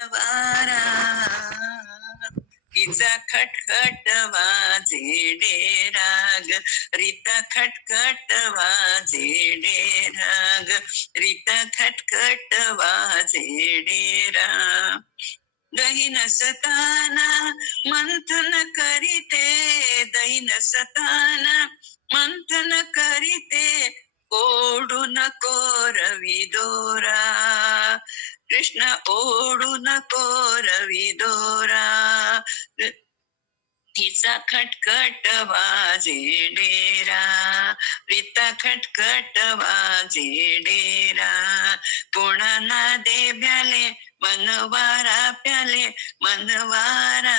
वारा तिचा खटखट वाजे डेराग रीता खटखट वाजे डेराग रीता खटखट वाजे डेरा दही नसताना मंथन करीते दही नसताना मंथन करीते ओढू नको रवी दोरा कृष्ण ओढू नको रवी दोरा तिचा खटखट वाजे डेरा रीता खटखट वाजे डेरा कोणा दे भ्याले मनवारा प्याले मनवारा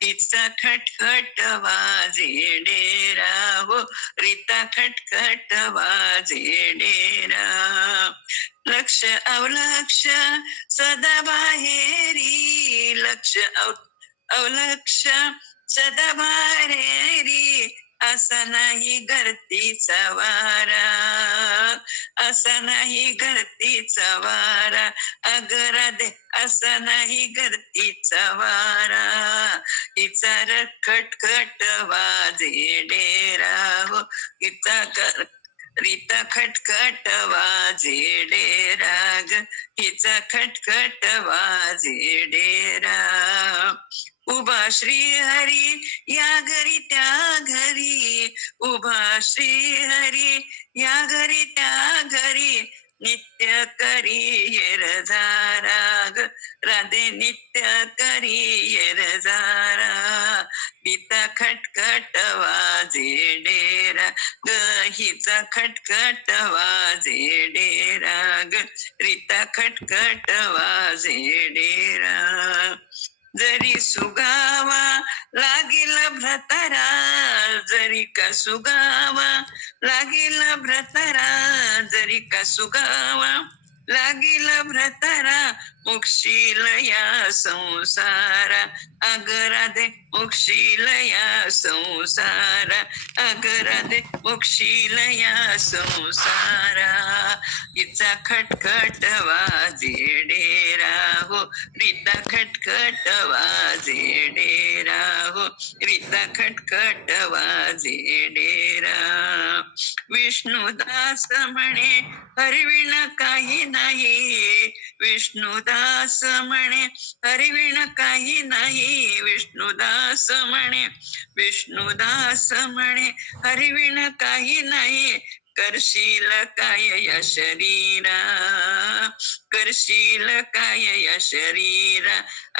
तिचा खटखट वाजे डेरा हो रीता खटखट वाजे डेरा लक्ष अवलक्ष सदा बाहेरी लक्ष अवलक्ष सदा बाहेरी असा नाही घरतीचा वारा असा नाही घरतीचा वारा अगरा दे असा नाही घरतीचा वारा हिचा खटखट वाजे डेरा हो हिचा रीता खटखट वाजे डेराग हिचा खटखट वाजे डेरा उभा श्री हरी या घरी त्या घरी उभा श्री हरी या घरी त्या घरी नित्य करी येर जाराग राधे नित्य करी येर जारा गीता खटखट वाजे डेरा हिचा खटखट वाजे डेरा रीता खटखट वाजे डेरा जरी सुगावा लागेल भ्रतरा जरी का सुगावा लागेल भ्रतरा जरी का सुगावा लागेल भ्रतरा मुक्षील या संसारा अगराधे मुक्षील या संसारा अगराधे मुक्षील या संसारा हिचा खटखट वाजे डेरा हो रीता खटखट वाजे डेरा हो रीता खटखट वाजे डेरा विष्णुदास म्हणे हरविण काही नाही विष्णुदास म्हणे हरविण काही नाही विष्णुदास म्हणे विष्णुदास म्हणे हरविण काही नाही करशील काय या शरीरा करशील काय या शरीरा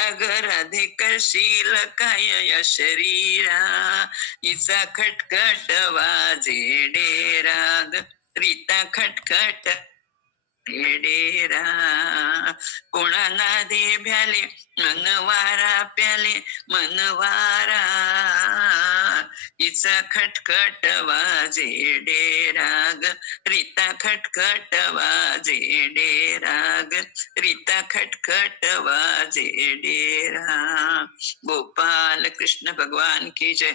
अगराधे करशील काय या शरीरा हिचा खटखट वाजे डेराग रीता खटखट डेरा कोणाला दे भ्याले मनवारा प्याले मनवारा हिचा खटखट वाजे डेराग रीता खटखट वाजे डेराग रीता खटखट वाजे डेरा गोपाल कृष्ण भगवान की जय.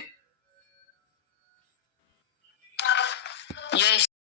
जय